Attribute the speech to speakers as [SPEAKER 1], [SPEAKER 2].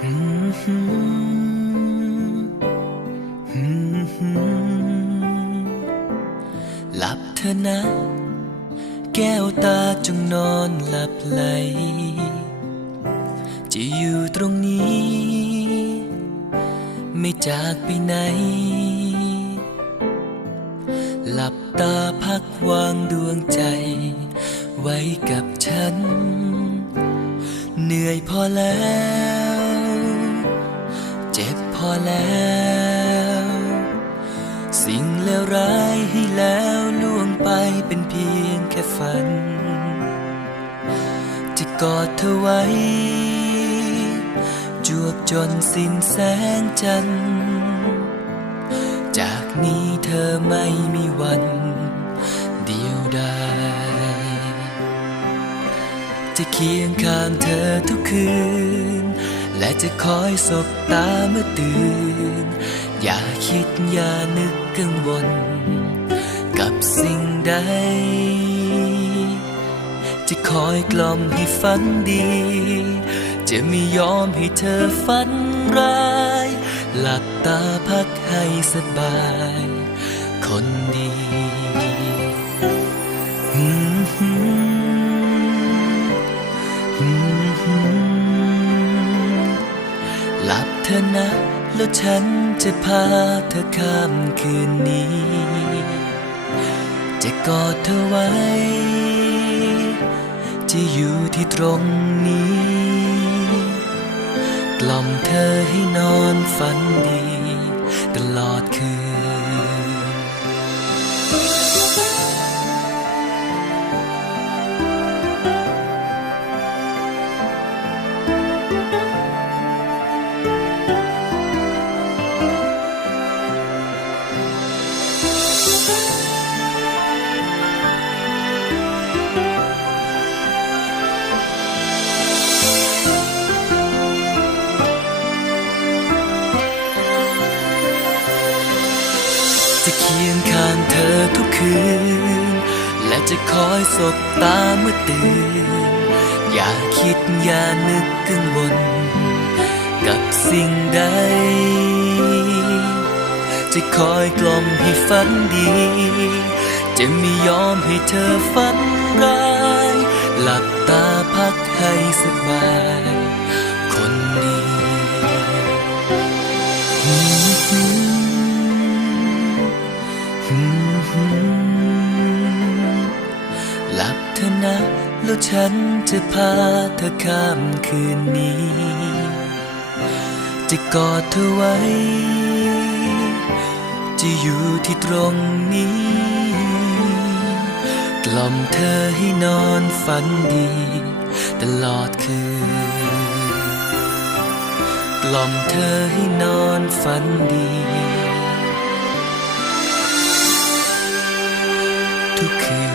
[SPEAKER 1] หลับเถอะนะ แก้วตาจงนอนหลับไหล จะอยู่ตรงนี้ ไม่จากไปไหน หลับตาพักวางดวงใจ ไว้กับฉัน เหนื่อยพอแล้ว แล้ว สิ่งเลวร้ายให้แล้วล่วงไปเป็นเพียงแค่ฝัน จะกอดเธอไว้ จวบจนสิ้นแสงจันทร์จากนี้เธอไม่มีวันเดียวดายจะเคียงข้างเธอทุกคืน และจะคอยสบตาเมื่อตื่น อย่าคิดอย่านึกกังวล กับสิ่งใด จะคอยกล่อมให้ฝันดี จะไม่ยอมให้เธอฝันร้าย หลับตาพักให้สบาย คนดี ธอนะ แล้วฉันจะพาเธอข้ามคืนนี้ จะกอดเธอไว้ จะอยู่ที่ตรงนี้ กล่อมเธอให้นอนฝันดี ตลอดคืน จะเคียงข้างเธอทุกคืน และจะคอยสบตาเมื่อตื่น อย่าคิดอย่านึกกังวล กับสิ่งใด จะคอยกล่อมให้ฝันดี จะไม่ยอมให้เธอฝันร้าย หลับตาพักให้สบายคนดี แล้วฉันจะพาเธอข้ามคืนนี้ จะกอดเธอไว้ จะอยู่ที่ตรงนี้ กล่อมเธอให้นอนฝันดี ตลอดคืน กล่อมเธอให้นอนฝันดีทุกคืน